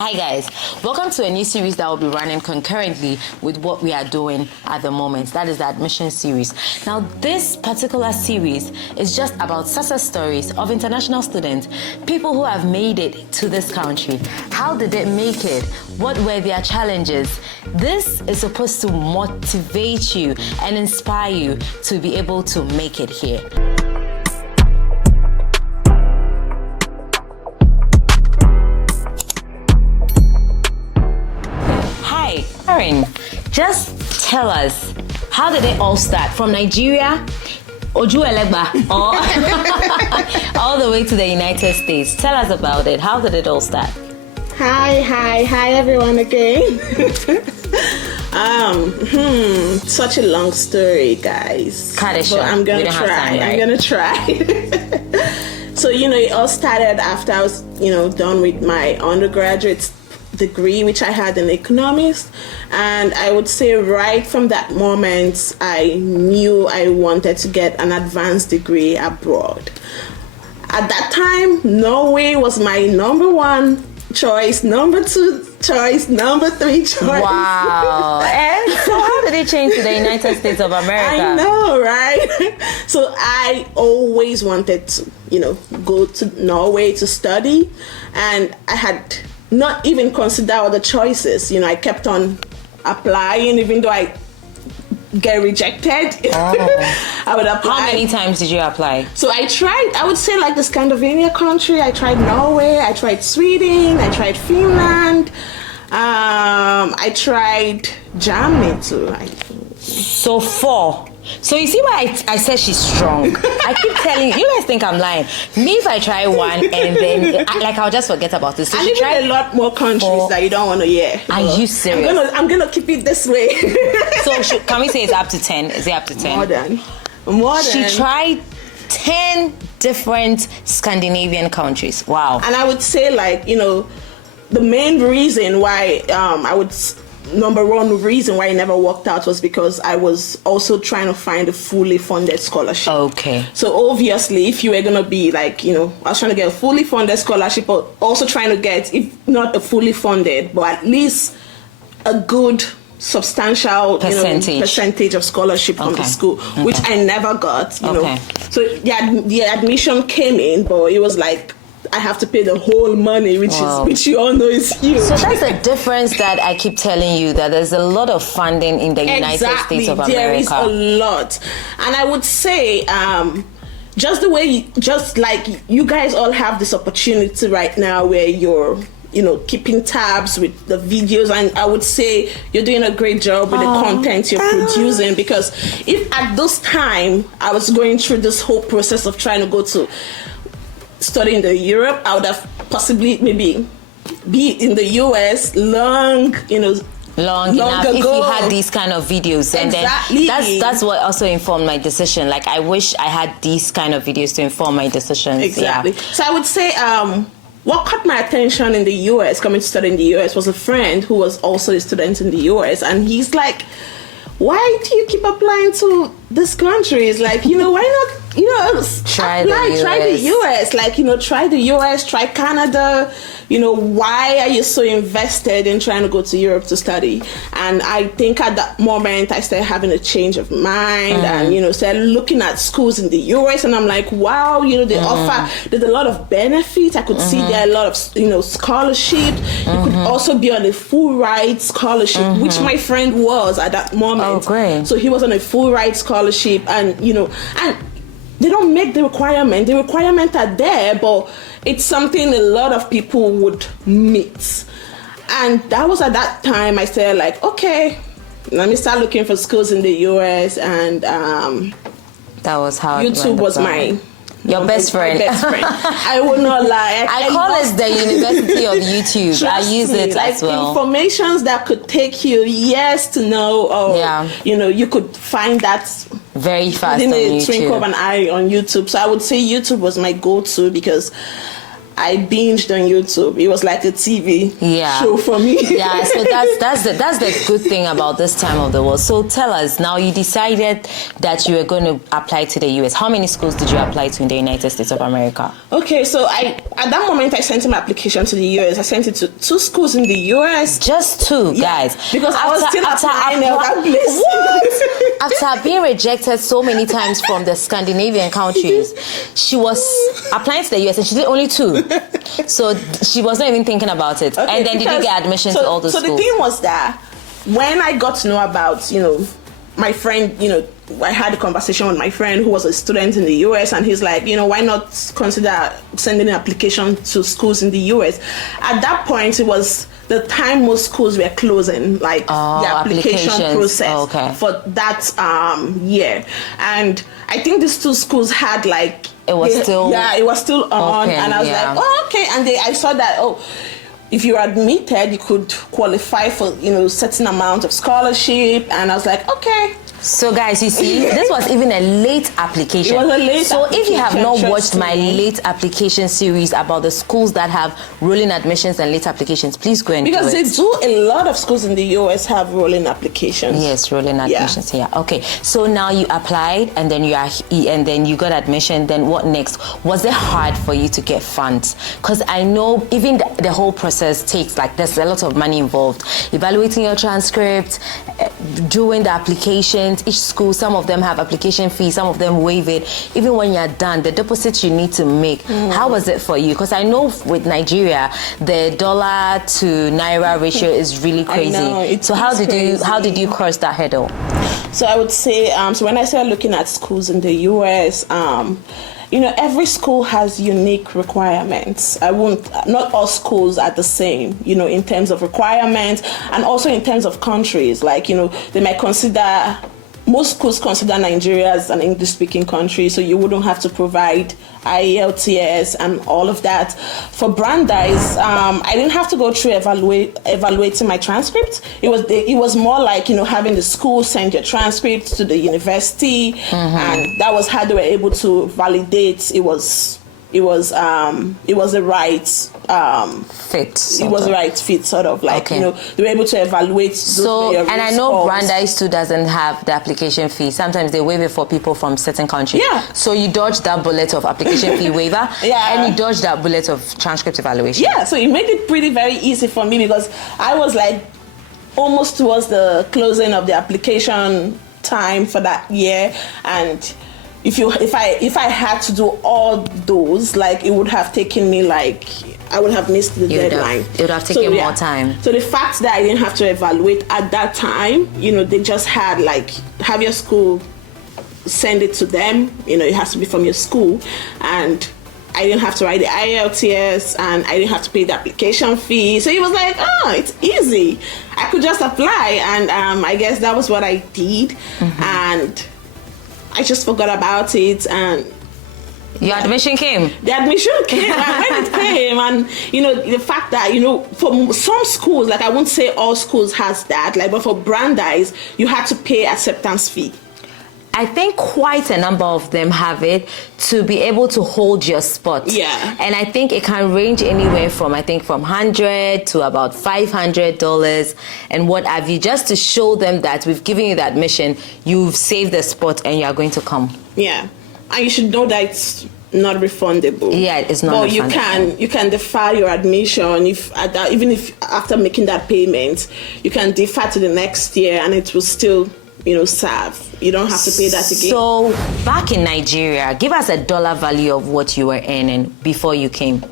Hi guys, welcome to a new series that will be running concurrently with what we are doing at the moment. That is the admission series. Now this particular series is just about success stories of international students, people who have made it to this country. How did they make it? What were their challenges? This is supposed to motivate you and inspire you to be able to make it here. Hi, Carine, just tell us, how did it all start? From Nigeria, Oju Elegba, or all the way to the United States? Tell us about it. How did it all start? Hi everyone again. Such a long story, guys. Cut it short. But I'm gonna try. So, it all started after I was, done with my undergraduate degree, which I had in economics, and I would say right from that moment I knew I wanted to get an advanced degree abroad. At that time, Norway was my number one choice, number two choice, number three choice. Wow. And so how did it change to the United States of America? I know, right? So I always wanted to, go to Norway to study, and I had not even consider other choices. I kept on applying, even though I get rejected. I would apply. How many times did you apply? So I tried, I would say, like the Scandinavian country. I tried Norway, I tried Sweden, I tried Finland, I tried Germany too. So 4. So you see why I said she's strong. I keep telling you guys think I'm lying. Me, if I try one and then I'll just forget about it. So and even a lot more countries that you don't want to hear. Are you serious? I'm gonna keep it this way. So can we say it's up to 10? Is it up to 10? More than. She tried 10 different Scandinavian countries. Wow. And I would say, the main reason why number one reason why it never worked out was because I was also trying to find a fully funded scholarship. Okay. So obviously, if you were going to be I was trying to get a fully funded scholarship, but also trying to get, if not a fully funded, but at least a good substantial percentage of scholarship from the school, which I never got. So the admission came in, but it was like, I have to pay the whole money, which you all know is huge. So that's the difference that I keep telling you, that there's a lot of funding in the United States of America. There is a lot. And I would say, just like you guys all have this opportunity right now where you're keeping tabs with the videos, and I would say you're doing a great job with the content you're producing, because if at this time I was going through this whole process of trying to go to study in Europe, I would have possibly maybe be in the US long enough ago. If you had these kind of videos. And exactly. Then that's what also informed my decision. Like, I wish I had these kind of videos to inform my decisions. Exactly. Yeah. So I would say what caught my attention in the US, coming to study in the US, was a friend who was also a student in the US, and he's like, why do you keep applying to this countries? Why not, try the US. Try the US, try Canada. Why are you so invested in trying to go to Europe to study? And I think at that moment I started having a change of mind and, started looking at schools in the US, and I'm like, wow, they offer, there's a lot of benefits. I could see there are a lot of, scholarship. You could also be on a full ride scholarship, which my friend was at that moment. Oh, great. So he was on a full ride scholarship, and, and they don't make the requirement. The requirements are there, but it's something a lot of people would meet. And that was at that time I said, okay, let me start looking for schools in the US, and that was how YouTube was your best friend. I will not lie. I call it the University of YouTube. I use it as well. Informations that could take you years to know, or you could find that very fast within on a YouTube. twinkle of an eye on YouTube. So I would say YouTube was my go-to, because I binged on YouTube. It was like a TV show for me. Yeah, so that's the good thing about this time of the world. So tell us, now you decided that you were going to apply to the US. How many schools did you apply to in the United States of America? Okay, so at that moment I sent my application to the US. I sent it to 2 schools in the US. Just 2, guys. Because I was still applying that place. What? After being rejected so many times from the Scandinavian countries, she was applying to the US and she did only 2. So she was not even thinking about it. Okay, and then did you get admission to all the schools? So the thing was that when I got to know about, my friend, I had a conversation with my friend who was a student in the US, and he's like, why not consider sending an application to schools in the US? At that point, it was the time most schools were closing, like the application process for that year. And I think these 2 schools had it was still on, and I was like, oh, okay. And I saw that, if you're admitted, you could qualify for certain amount of scholarship, and I was like, okay. So guys, you see, this was even a late application. It was a late so application. If you have not watched my late application series about the schools that have rolling admissions and late applications, please go and do it. Because they do, a lot of schools in the US have rolling applications. Yes, rolling admissions. Yeah. Okay. So now you applied, and then you got admission. Then what next? Was it hard for you to get funds? Because I know even the whole process takes there's a lot of money involved. Evaluating your transcript, doing the application. Each school, some of them have application fees, some of them waive it. Even when you're done, the deposit you need to make. How was it for you? Because I know with Nigeria, the dollar to naira ratio is really crazy. I know, so how did you cross that hurdle? So I would say, so when I started looking at schools in the US, every school has unique requirements. Not all schools are the same, in terms of requirements, and also in terms of countries. They might consider, most schools consider Nigeria as an English-speaking country, so you wouldn't have to provide IELTS and all of that. For Brandeis, I didn't have to go through evaluating my transcript. It was more like having the school send your transcript to the university, and that was how they were able to validate it was the right fit. It was the right fit, sort of they were able to evaluate. And I know Brandeis too doesn't have the application fee. Sometimes they waive it for people from certain countries. Yeah. So you dodged that bullet of application fee waiver, and you dodged that bullet of transcript evaluation. Yeah. So it made it very easy for me, because I was almost towards the closing of the application time for that year, and if I had to do all those, it would have taken me I would have missed the deadline. It would have taken more time. So the fact that I didn't have to evaluate at that time, they just had have your school send it to them. It has to be from your school, and I didn't have to write the IELTS, and I didn't have to pay the application fee. So it was it's easy. I could just apply, and I guess that was what I did, and I just forgot about it, and your admission came. The admission came, and when it came, and the fact that for some schools, I won't say all schools has that, but for Brandeis, you had to pay acceptance fee. I think quite a number of them have it to be able to hold your spot. Yeah. And I think it can range anywhere from $100 to about $500 and what have you, just to show them that we've given you the admission, you've saved the spot, and you are going to come. Yeah. And you should know that it's not refundable. Yeah, it's not refundable. But you can defer your admission even if after making that payment, you can defer to the next year, and it will still serve. You don't have to pay that again. So back in Nigeria, give us a dollar value of what you were earning before you came.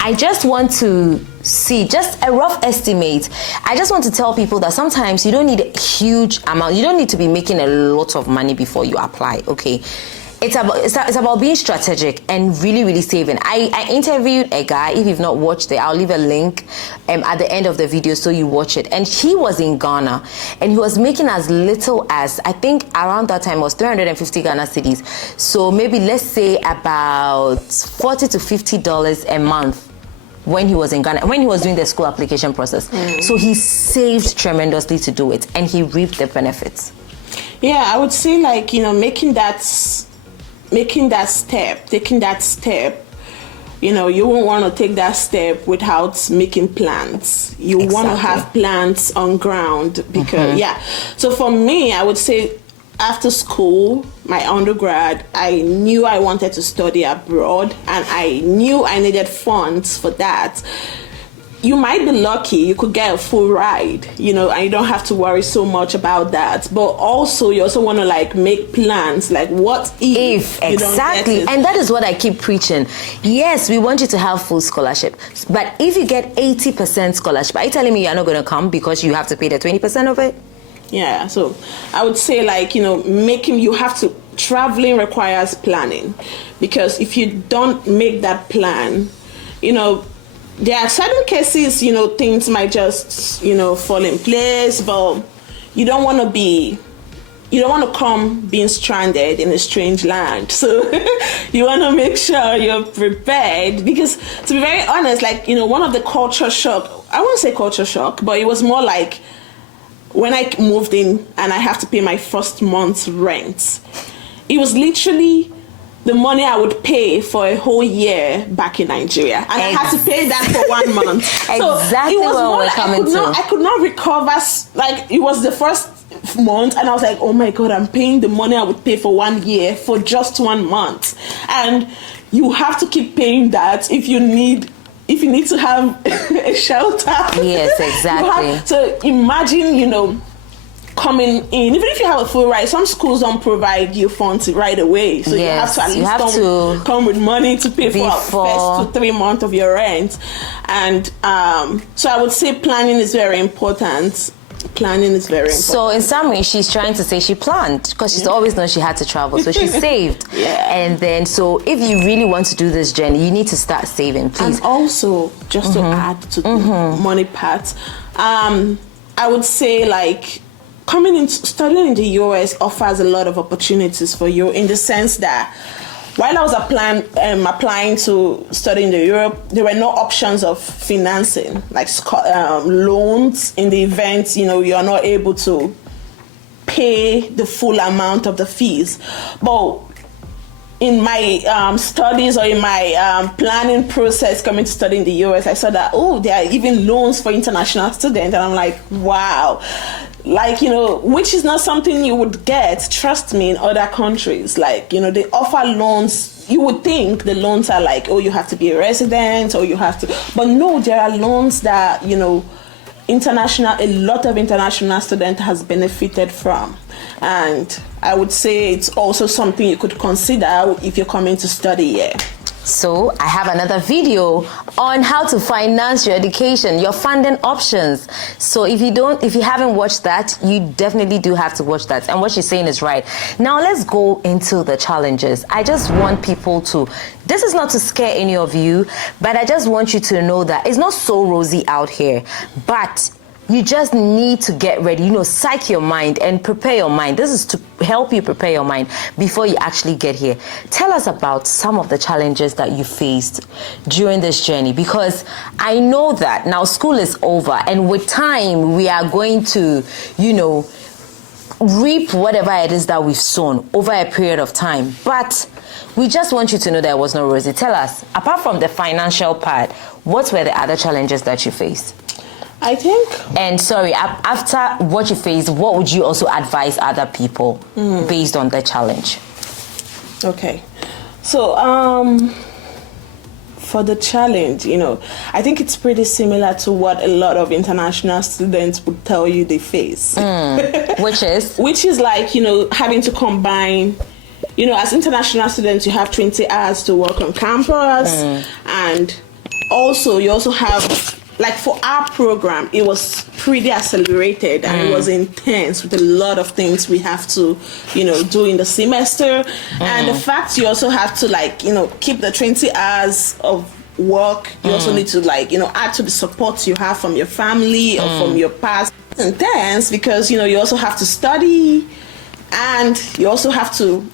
I just want to see just a rough estimate. I just want to tell people that sometimes you don't need a huge amount. You don't need to be making a lot of money before you apply, okay? It's about being strategic and really, really saving. I interviewed a guy. If you've not watched it, I'll leave a link at the end of the video so you watch it. And he was in Ghana, and he was making as little as, I think around that time was 350 Ghana cedis. So maybe let's say about $40 to $50 a month when he was in Ghana, when he was doing the school application process. So he saved tremendously to do it, and he reaped the benefits. Yeah, I would say taking that step you won't want to take that step without making plans. You want to have plans on ground because, So for me, I would say after school, my undergrad, I knew I wanted to study abroad and I knew I needed funds for that. You might be lucky, you could get a full ride, and you don't have to worry so much about that. But also, you also want to like make plans, like what if you don't get it? And that is what I keep preaching. Yes, we want you to have full scholarship, but if you get 80% scholarship, are you telling me you're not going to come because you have to pay the 20% of it? Yeah, so I would say like, traveling requires planning, because if you don't make that plan, there are certain cases, things might just, fall in place, but you don't want to come being stranded in a strange land. So you want to make sure you're prepared, because to be very honest, like, one of the culture shock, I won't say culture shock, but it was more like when I moved in and I have to pay my first month's rent. It was literally the money I would pay for a whole year back in Nigeria. And I had to pay that for 1 month. Exactly what we're coming to. I could not recover. Like, it was the first month and I was like, oh my God, I'm paying the money I would pay for 1 year for just 1 month. And you have to keep paying that if you need to have a shelter. Yes, exactly. So imagine, coming in, even if you have a full ride, some schools don't provide you funds right away, so you have to at least come with money to pay for first 2 3 months of your rent. And so I would say planning is very important. So in summary, she's trying to say she planned, because she's always known she had to travel, so she saved. And then, so if you really want to do this journey, you need to start saving, please. And also, just to add to the money part, I would say like studying in the US offers a lot of opportunities for you, in the sense that while I was applying to study in Europe, there were no options of financing, like loans, in the event you're not able to pay the full amount of the fees. But in my studies, or in my planning process coming to study in the US, I saw that, there are even loans for international students. And I'm like, wow. Like, which is not something you would get, trust me, in other countries. Like, they offer loans. You would think the loans are like, you have to be a resident, or you have to. But no, there are loans that, a lot of international students has benefited from. And I would say it's also something you could consider if you're coming to study here. So I have another video on how to finance your education, your funding options. So if you haven't watched that, you definitely do have to watch that. And what she's saying is right. Now let's go into the challenges. I just want people to, this is not to scare any of you, but I just want you to know that it's not so rosy out here. But you just need to get ready, psych your mind and prepare your mind. This is to help you prepare your mind before you actually get here. Tell us about some of the challenges that you faced during this journey, because I know that now school is over, and with time we are going to, reap whatever it is that we've sown over a period of time. But we just want you to know that it was not rosy. Tell us, apart from the financial part, what were the other challenges that you faced? I think. And sorry, after what you faced, what would you also advise other people based on the challenge? Okay. So, for the challenge, I think it's pretty similar to what a lot of international students would tell you they face. Which is? Which is like, having to combine, as international students, you have 20 hours to work on campus. And also, you also have, like for our program, it was pretty accelerated and it was intense with a lot of things we have to, do in the semester. And the fact you also have to keep the 20 hours of work. You also need to add to the support you have from your family or from your past. It's intense because, you also have to study and you also have to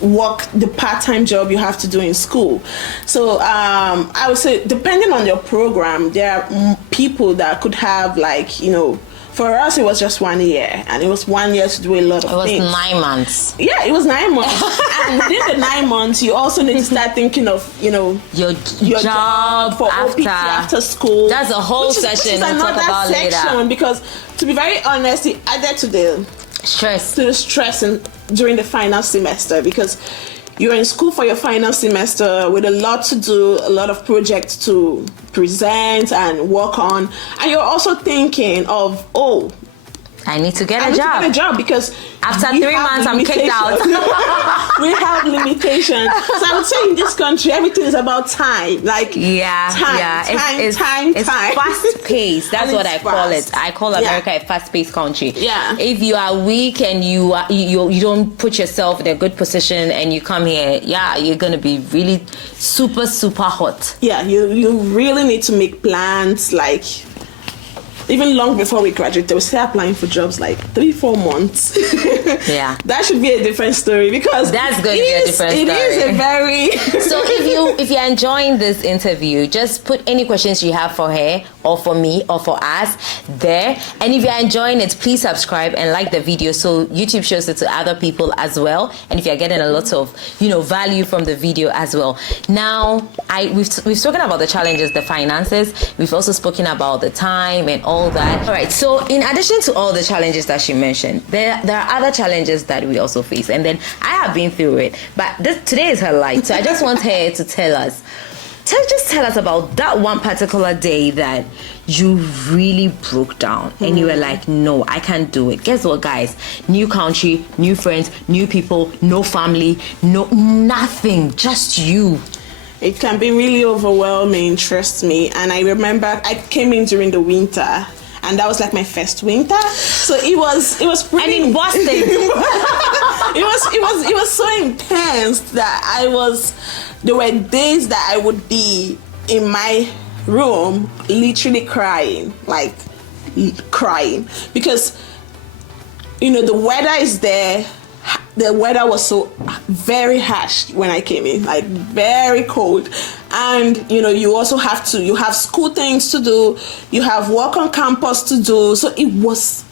work the part-time job you have to do in school. So I would say, depending on your program, there are people that could have For us, it was just 1 year, and it was 1 year to do a lot of things. It was 9 months. Yeah, it was 9 months. And within the 9 months, you also need to start thinking of, your job for OPT after school. That's a whole session we'll talk about later. Because, to be very honest, it added to the stress during the final semester, because you're in school for your final semester with a lot to do, a lot of projects to present and work on, and you're also thinking of, I need to get a job because after 3 months I'm kicked out. We have limitations. So I would say in this country everything is about time. Like it's fast paced. That's what I call it. I call America a fast paced country. Yeah. If you are weak and you don't put yourself in a good position and you come here, you're gonna be really super, super hot. Yeah, you really need to make plans, like even long before we graduate, they will start applying for jobs like 3-4 months. Yeah. That should be a different story, because that's going to be a different story. It is a very... So if you're enjoying this interview, just put any questions you have for her or for me or for us there. And if you're enjoying it, please subscribe and like the video so YouTube shows it to other people as well. And if you're getting a lot of, value from the video as well. Now, we've spoken about the challenges, the finances. We've also spoken about the time and all that. All right, so in addition to all the challenges that she mentioned, there are other challenges that we also face, and then I have been through it, but today is her light, so I just want her to tell us about that one particular day that you really broke down and you were like, no, I can't do it. Guess what, guys? New country, new friends, new people, no family, nothing, just you. It can be really overwhelming, trust me. And I remember I came in during the winter, and that was like my first winter. So it was pretty... And in Boston. it was so intense that there were days that I would be in my room literally crying, because the weather is there. The weather was so very harsh when I came in, like very cold. And, you also have school things to do. You have work on campus to do. So it was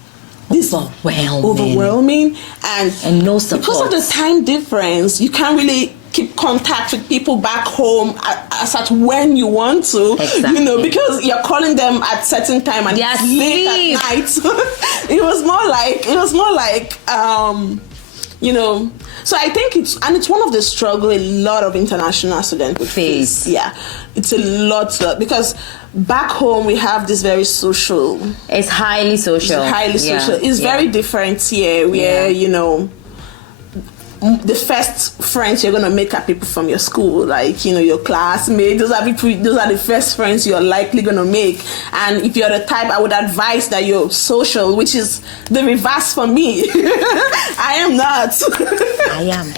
overwhelming. And no support. Because of the time difference, you can't really keep contact with people back home at when you want to, because you're calling them at certain time and it's late at night. So it was more like so I think it's one of the struggle a lot of international students face. Yeah, it's a lot, because back home we have this very social. It's highly social. It's very different here, where the first friends you're gonna make are people from your school, like your classmates. Those are the first friends you're likely gonna make. And if you're the type, I would advise that you're social, which is the reverse for me. I am not. I am.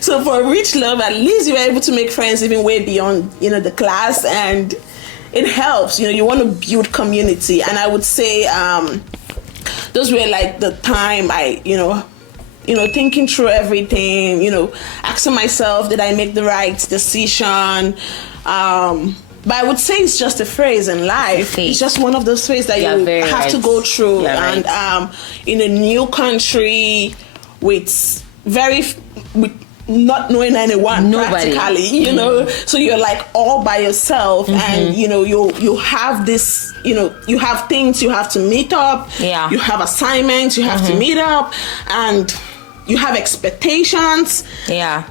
So for Rich Love, at least you were able to make friends even way beyond the class, and it helps. You want to build community, and I would say those were like the time I thinking through everything, asking myself, did I make the right decision? But I would say it's just a phase in life. It's just one of those phases that you have to go through. And in a new country with not knowing anyone, nobody, practically, so you're like all by yourself, and you have this, you have things you have to meet up, you have assignments you have to meet up, and you have expectations.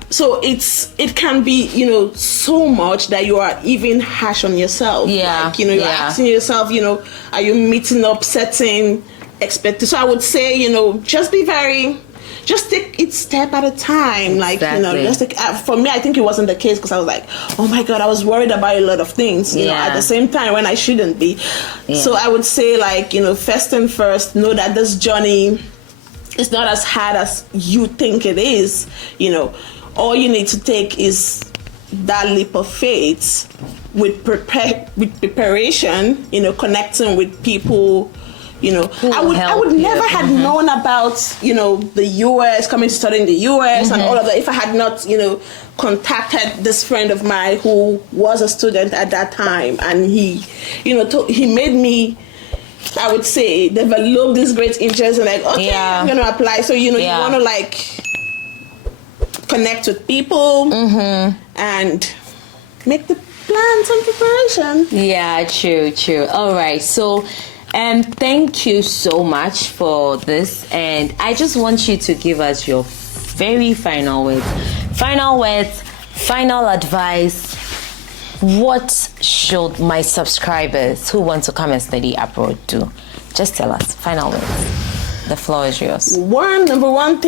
So it can be so much that you are even harsh on yourself. You're asking yourself, are you meeting up certain expectations? So I would say, just take it step at a time. For me, I think it wasn't the case, because I was like, oh my God, I was worried about a lot of things, at the same time when I shouldn't be. So I would say, first and first, know that this journey is not as hard as you think it is. All you need to take is that leap of faith with preparation, connecting with people. I would never have known about, the US, coming to study in the US and all of that if I had not, contacted this friend of mine who was a student at that time. And he made me I would say, develop this great interest and like, okay, I'm going to apply. So, you want to like connect with people and make the plans and preparation. Yeah, true. All right. So, thank you so much for this. And I just want you to give us your very final words. Final advice. What should my subscribers who want to come and study abroad do? Just tell us. Final words. The floor is yours. Number one,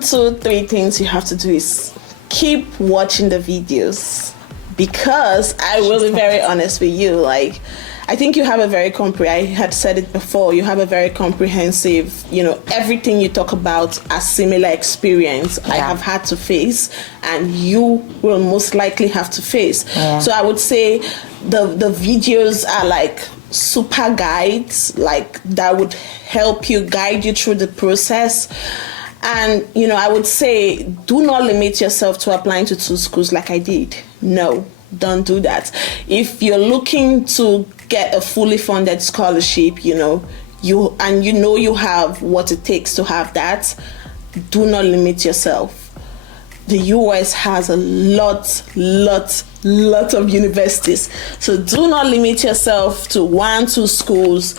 two, three things you have to do is keep watching the videos. Because I will be very honest with you, like, I think you have a very I had said it before, you have a very comprehensive, everything you talk about a similar experience I have had to face, and you will most likely have to face. Yeah. So I would say the videos are like super guides, like that would help you, guide you through the process. And, I would say, do not limit yourself to applying to 2 schools like I did. No, don't do that. If you're looking to get a fully funded scholarship, you have what it takes to have that, do not limit yourself. The US has a lot of universities. So do not limit yourself to 1, 2 schools.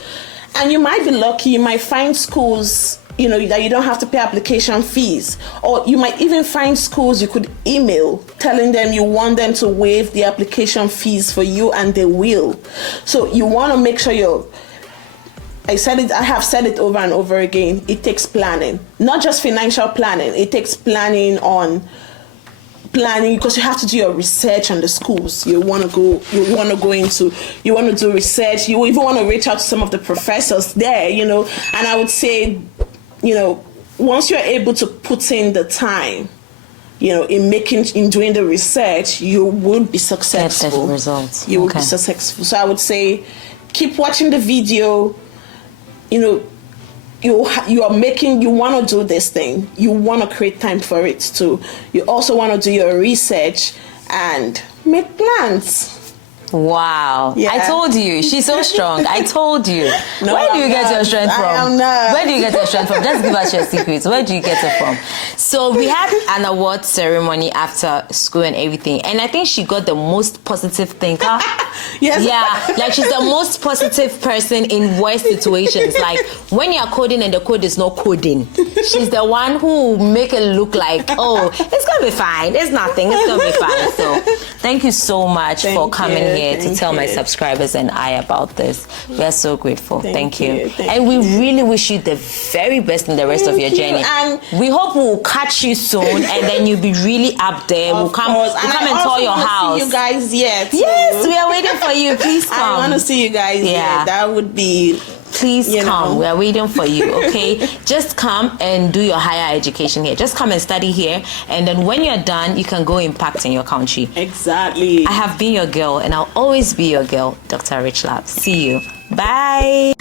And you might be lucky, you might find schools that you don't have to pay application fees. Or you might even find schools you could email telling them you want them to waive the application fees for you, and they will. So you want to make sure I have said it over and over again, it takes planning. Not just financial planning, it takes planning because you have to do your research on the schools you want to go into. You want to do research. You even want to reach out to some of the professors there, and I would say, once you're able to put in the time, in doing the research, you will be successful. Get the results. You will be successful. So I would say, keep watching the video. You want to do this thing. You want to create time for it too. You also want to do your research and make plans. Wow. Yeah. I told you. She's so strong. I told you. No, Where do you get your strength from? I am not. Where do you get your strength from? Just give us your secrets. Where do you get it from? So we had an award ceremony after school and everything. And I think she got the most positive thinker. Yes. Yeah. Like she's the most positive person in worst situations. Like when you're coding and the code is not coding, she's the one who make it look like, oh, it's going to be fine. It's nothing. It's going to be fine. So thank you so much for coming here to tell my subscribers and I about this. We are so grateful. Thank you. And we really wish you the very best in the rest of your journey. And we hope we'll catch you soon, and then you'll be really up there. We'll come and tour your house. See you guys yet. Yes, we are waiting for you. Please come. I want to see you guys. Yeah, that would be. Please come. We are waiting for you, okay? Just come and do your higher education here. Just come and study here, and then when you're done, you can go impact in your country. Exactly. I have been your girl, and I'll always be your girl, Dr. Rich Lab. See you. Bye.